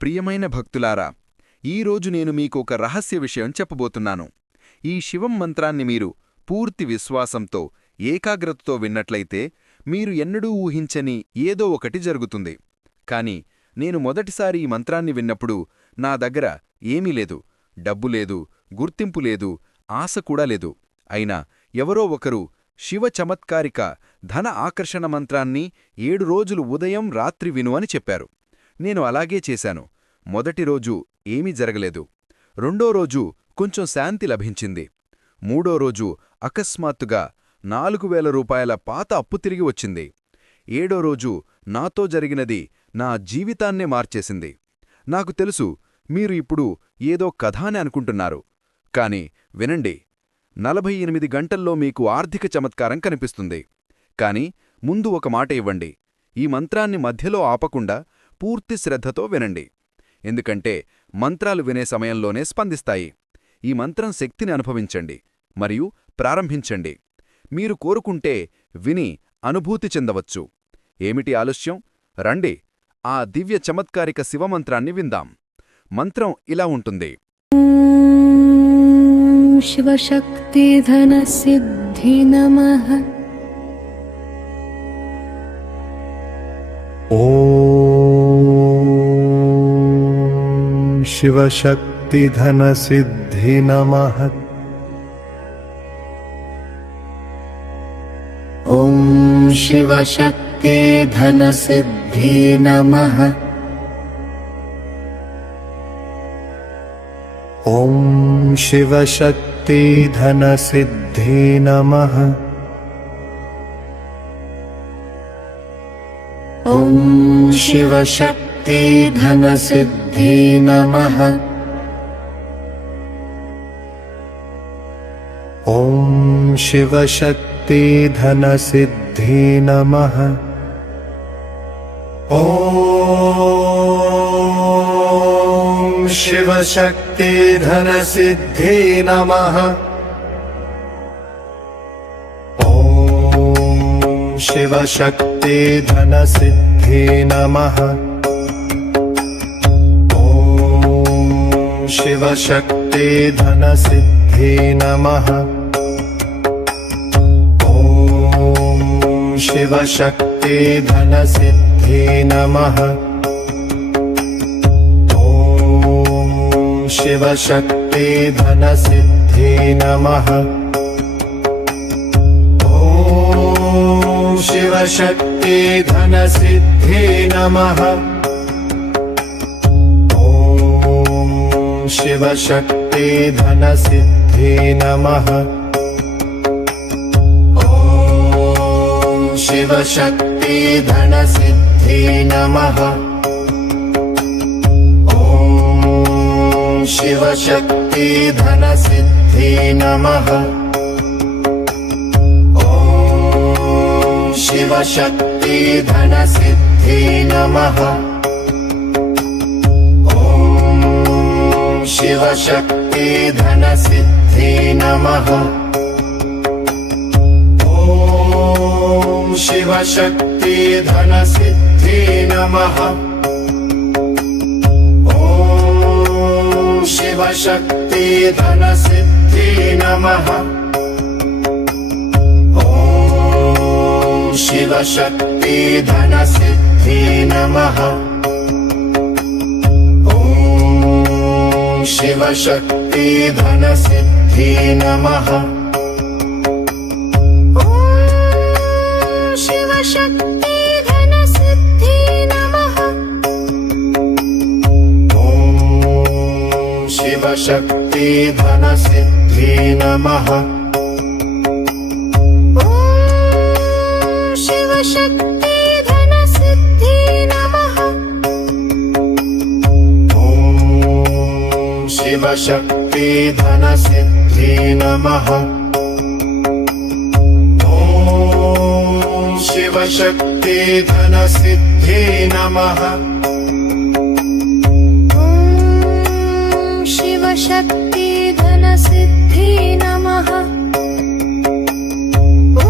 ప్రియమైన భక్తులారా, ఈరోజు నేను మీకు ఒక రహస్య విషయం చెప్పబోతున్నాను. ఈ శివం మంత్రాన్ని మీరు పూర్తి విశ్వాసంతో ఏకాగ్రతతో విన్నట్లయితే మీరు ఎన్నడూ ఊహించని ఏదో ఒకటి జరుగుతుంది. కాని నేను మొదటిసారి ఈ మంత్రాన్ని విన్నప్పుడు నా దగ్గర ఏమీ లేదు, డబ్బు లేదు, గుర్తింపు లేదు, ఆశ కూడా లేదు. అయినా ఎవరో ఒకరు శివ చమత్కారిక ధన ఆకర్షణ మంత్రాన్ని 7 రోజులు ఉదయం రాత్రి విను అని చెప్పారు. నేను అలాగే చేశాను. మొదటి రోజు ఏమీ జరగలేదు. రెండో రోజు కొంచెం శాంతి లభించింది. మూడో రోజు అకస్మాత్తుగా 4000 రూపాయల పాత అప్పు తిరిగి వచ్చింది. ఏడో రోజు నాతో జరిగినది నా జీవితాన్నే మార్చేసింది. నాకు తెలుసు మీరు ఇప్పుడు ఏదో కథ అని అనుకుంటున్నారు. కాని వినండి, 48 గంటల్లో మీకు ఆర్థిక చమత్కారం కనిపిస్తుంది. కాని ముందు ఒక మాట ఇవ్వండి, ఈ మంత్రాన్ని మధ్యలో ఆపకుండా పూర్తి శ్రద్ధతో వినండి. ఎందుకంటే మంత్రాలు వినే సమయంలోనే స్పందిస్తాయి. ఈ మంత్రం శక్తిని అనుభవించండి మరియు ప్రారంభించండి. మీరు కోరుకుంటే విని అనుభూతి చెందవచ్చు. ఏమిటి ఆలస్యం? రండి, ఆ దివ్య చమత్కారిక శివమంత్రాన్ని విందాం. మంత్రం ఇలా ఉంటుంది: शिवशक्तिधनसिद्धि नमः। ॐ शिवशक्तिधनसिद्धि नमः। ॐ शिवशक्तिधनसिद्धि नमः। ॐ शिवशक्तिधनसिद्धि नमः। ॐ शिवशक्तिधनसिद्धि नमः। ॐ शिवशक्तिधनसिद्धि नमः। ॐ शिवशक्तिधनसिद्धि नमः। ॐ शिवशक्तिधनसिद्धि नमः। ॐ शिवशक्तिधनसिद्धि नमः। ॐ शिवशक्तिधनसिद्धि नमः। शिवशक्तिधनसिद्धि नमः। ॐ शिवशक्तिधनसिद्धि नमः। ॐ शिवशक्तिधनसिद्धि नमः। ॐ शिवशक्तिधनसिद्धि नमः। शिवशक्तिधनसिद्धि नमः। ॐ शिवशक्तिधनसिद्धि नमः। ॐ शिवशक्तिधनसिद्धि नमः। ॐ शिवशक्तिधनसिद्धि नमः। शिवशक्तिधनसिद्धि नमः। ॐ शिवशक्तिधनसिद्धि नमः। ॐ शिवशक्तिधनसिद्धि नमः। ॐ शिवशक्तिधनसिद्धि नमः। शिवशक्तिधनसिद्धि नमः। ॐ शिवशक्तिधनसिद्धि नमः। ॐ शिवशक्तिधनसिद्धि नमः। ॐ शिवशक्तिधनसिद्धि नमः। शिवशक्तिधनसिद्धि नमः। ॐ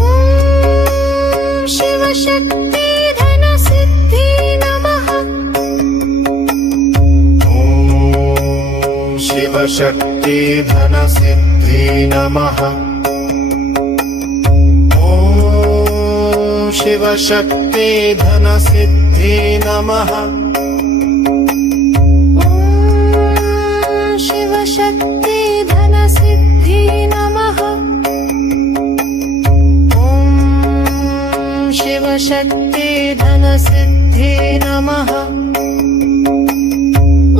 शिवशक्तिधनसिद्धि नमः। शिवशक्ति धनसिद्धि नमः। ॐ शिवशक्ति धनसिद्धि नमः। शिवशक्ति धनसिद्धि नमः। ॐ शिवशक्ति धनसिद्धि नमः। ॐ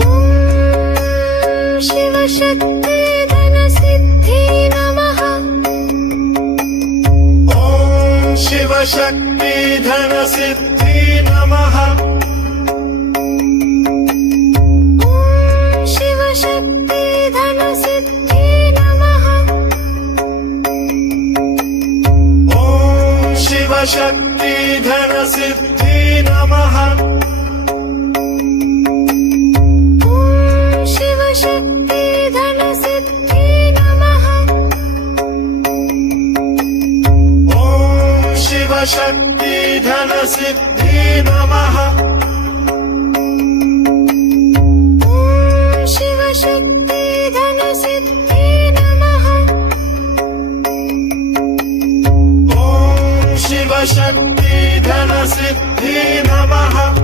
शिवशक्ति धनसिद्धि नमः। ॐ शिवशक्ति धनसिद्धि नमः। शिवशक्ति धनसिद्धि नमः। ॐ शिवशक्ति धनसिद्धि नमः। ॐ शिवशक्ति धनसिद्धि नमः। ॐ शिवशक्ति धनसिद्धि नमः। शिवशक्ति धनसिद्धि नमः। ॐ शिवशक्ति धनसिद्धि नमः। ॐ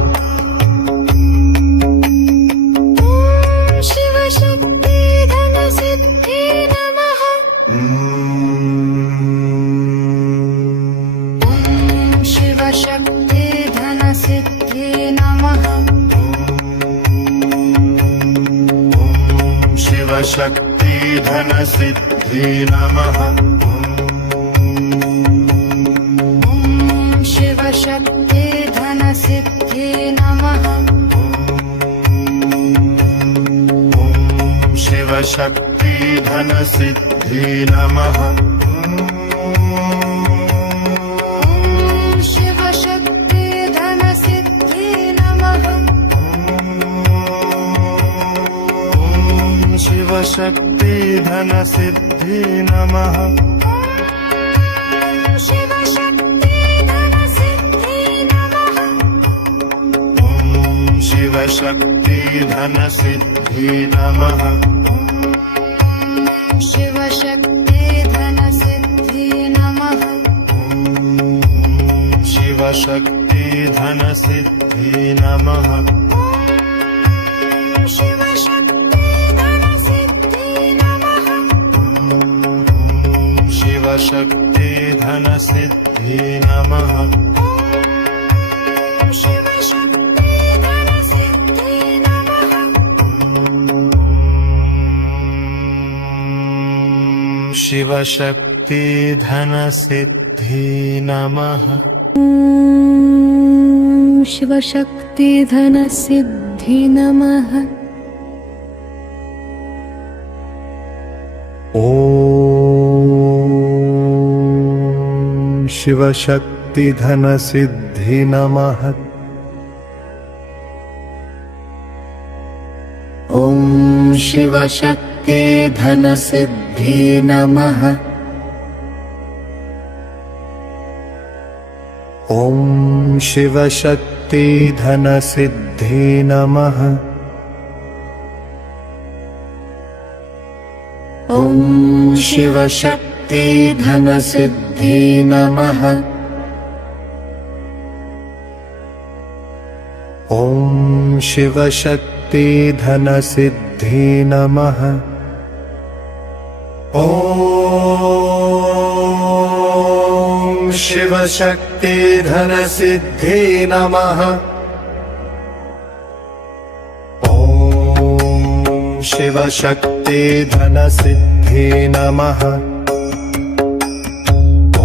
शिवशक्ति धनसिद्धि नमः। ॐ शिवशक्ति धनसिद्धि नमः। शिवशक्ति धनसिद्धि नमः। शिवशक्ति धनसिद्धि नमः। शिवशक्ति धनसिद्धि नमः। शिवशक्ति धनसिद्धि नमः। शिवशक्ति धनसिद्धि नमः। शिवशक्ति धनसिद्धि नमः। शिवशक्ति धनसिद्धि नमः। शिवशक्ति धनसिद्धि नमः। शिवशक्ति धनसिद्धि नमः। शिवशक्ति धनसिद्धि नमः। शिवशक्ति धनसिद्धि नमः। शिवशक्ति धनसिद्धि नमः। शिवशक्ति धनसिद्धि नमः। शिवशक्ति धनसिद्धि नमः। ॐ शिवशक्ति धनसिद्धि नमः। ॐ शिवशक्ति धनसिद्धि नमः। ॐ शिवशक्ति धनसिद्धि नमः। ॐ शिवशक्ति धनसिद्धि नमः। ॐ शिवशक्ति धनसिद्धि नमः। ॐ शिवशक्ति धनसिद्धि नमः। ॐ शिवशक्ति धनसिद्धि नमः। ॐ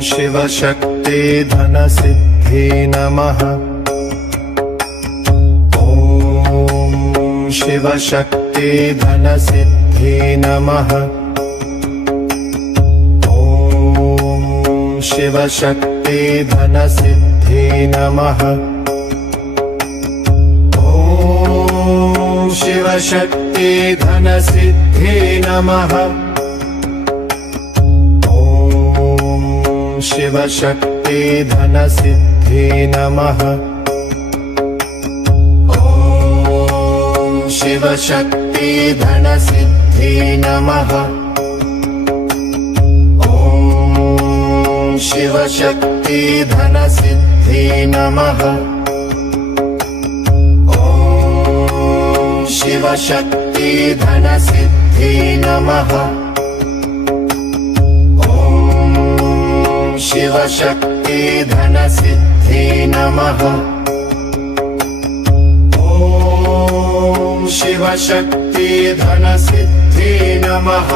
शिवशक्ति धनसिद्धि नमः। ॐ शिवशक्ति धनसिद्धि नमः। ॐ शिवशक्ति धनसिद्धि नमः। ॐ शिवशक्ति धनसिद्धि नमः। ॐ शिवशक्ति धनसिद्धि नमः। ॐ शिवशक्ति धनसिद्धि नमः ॐ शिवशक्ति धनसिद्धि नमः ॐ शिवशक्ति धनसिद्धि नमः ॐ शिवशक्ति धनसिद्धि नमः ॐ शिवशक्ति धनसिद्धि नमः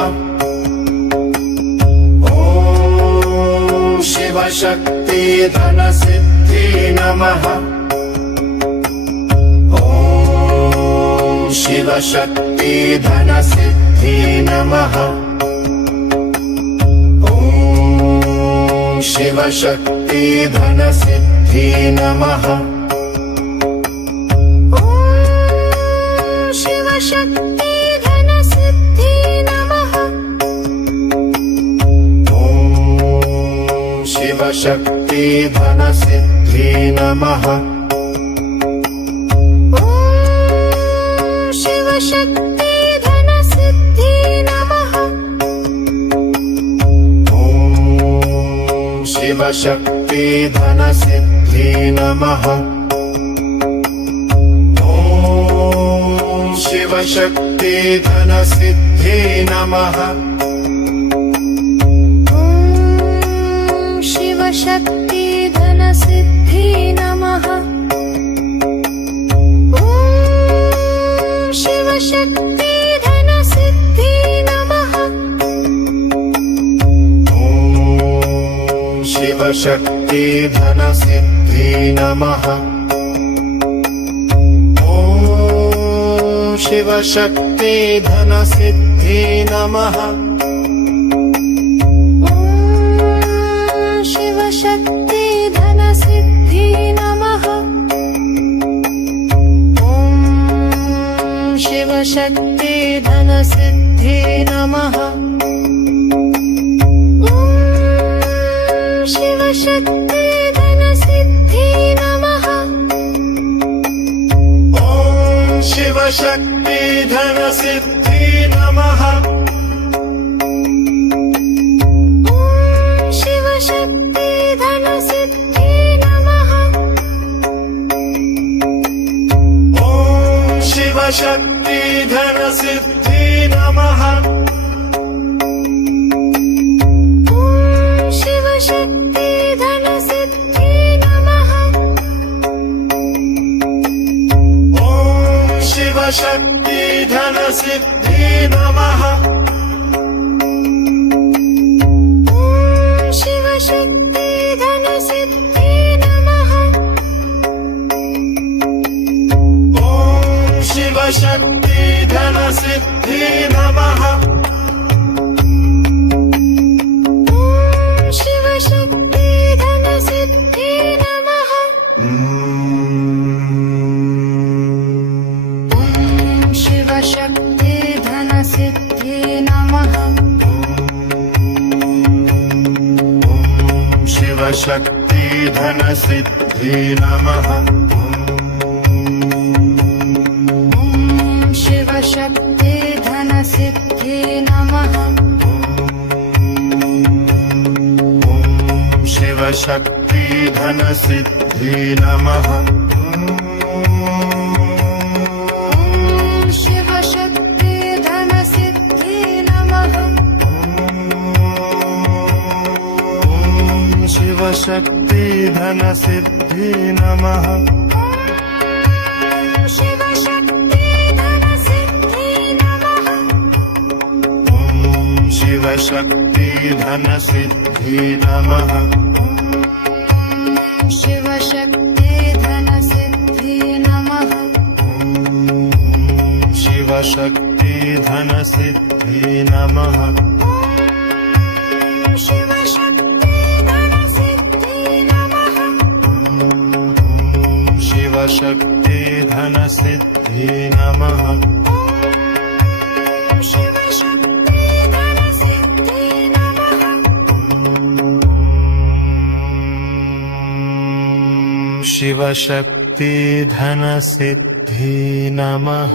ॐ शिवशक्ति धनसिद्धि नमः ॐ शिवशक्ति धनसिद्धि नमः ॐ शिवशक्ति धनसिद्धि नमः शिवशक्ति धनसिद्धि नमः ॐ शिवशक्ति धनसिद्धि नमः ॐ शिवशक्ति धनसिद्धि नमः ॐ शिवशक्ति धनसिद्धि नमः शिवशक्ति धनसिद्धि नमः ॐ शिवशक्ति धनसिद्धि नमः ॐ शिवशक्ति धनसिद्धि नमः ॐ शिवशक्ति धनसिद्धि नमः शिवशक्ति धनसिद्धि नमः ॐ शिवशक्ति धनसिद्धि नमः ॐ शिवशक्ति धनसिद्धि नमः ॐ शिवशक्ति धनसिद्धि नमः शिवशक्ति धनसिद्धि नमः ॐ शिवशक्ति धनसिद्धि नमः ॐ शिवशक्ति धनसिद्धि नमः ॐ शिवशक्ति धनसिद्धि नमः शिवशक्ति धनसिद्धि नमः ॐ शिवशक्ति धनसिद्धि नमः ॐ शिवशक्ति धनसिद्धि नमः ॐ शिवशक्ति धनसिद्धि नमः शिवशक्ति धनसिद्धि नमः शिवशक्ति धनसिद्धि नमः शिवशक्ति धनसिद्धि नमः शिवशक्ति धनसिद्धि नमः शिवशक्ति धनसिद्धि नमः शिवशक्ति धनसिद्धि नमः शिवशक्ति धनसिद्धि नमः शिवशक्ति धनसिद्धि नमः शिवशक्ति धनसिद्धि नमः शिवशक्ति धनसिद्धि नमः शिवशक्ति धनसिद्धि नमः शिवशक्ति धनसिद्धि नमः शिवशक्ति धनसिद्धि नमः शिवशक्ति धनसिद्धि नमः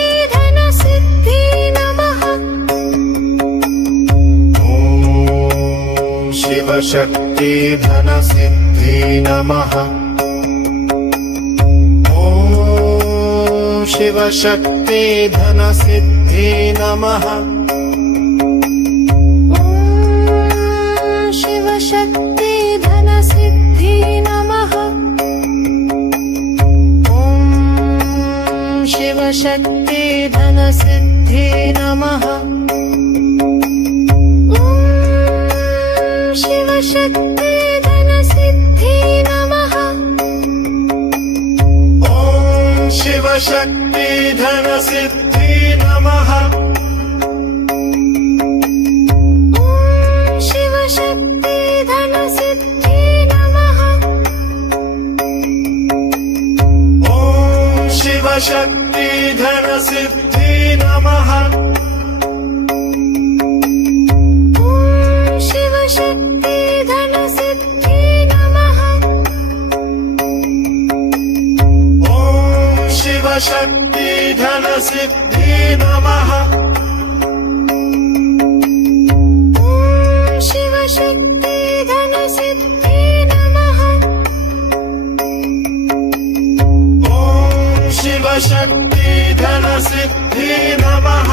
शक्ति धन सिद्धि नमः। ॐ शिव शक्ति धन सिद्धि नमः। ॐ शिवशक्ति धनसिद्धि नमः। ॐ शिवशक्ति धनसिद्धि नमः। ॐ शिवशक्ति धनसिद्धि नमः। ॐ शिव शक्ति धन सिद्धि नमः। ॐ शिवशक्ति धनसिद्धि नमः। ॐ शिव शक्ति धन सिद्धि नमः। ॐ शिवशक्ति धनसिद्धि नमः। ॐ शिव शक्ति धन सिद्धि नमः। ॐ शिवशक्ति धनसिद्धि नमः। ॐ शिव शक्ति धन सिद्धि नमः।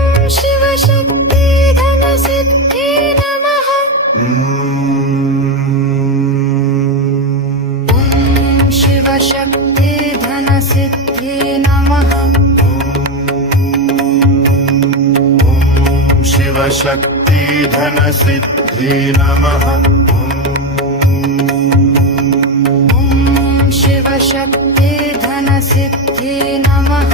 ॐ शिवशक्ति धनसिद्धि नमः। ॐ शिवशक्ति धनसिद्धि नमः। शिव शक्ति धन सिद्धि नमः। ॐ शिवशक्ति धनसिद्धि नमः।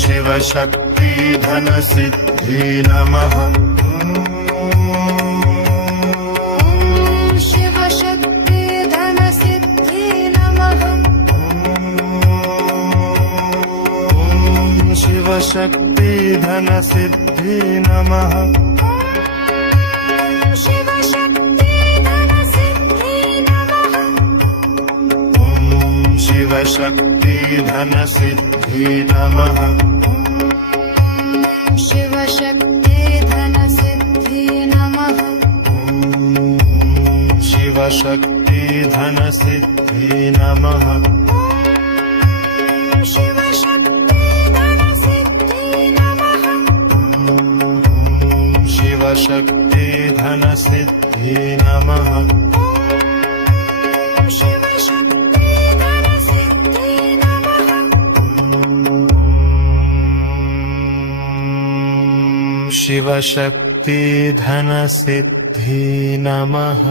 शिव शक्ति धन सिद्धि नमः। ॐ शिवशक्ति धनसिद्धि नमः। शिव शक्ति धन सिद्धि नमः। ॐ शिवशक्ति धनसिद्धि नमः। शिव शक्ति धन सिद्धि नमः। शिवशक्ति धनसिद्धि नमः। शिव शक्ति धन सिद्धि नमः। शिवशक्ति धनसिद्धि नमः। शिव शक्ति धन सिद्धि नमः। शिवशक्ति धनसिद्धि नमः। शिव शक्ति धन सिद्धि नमः।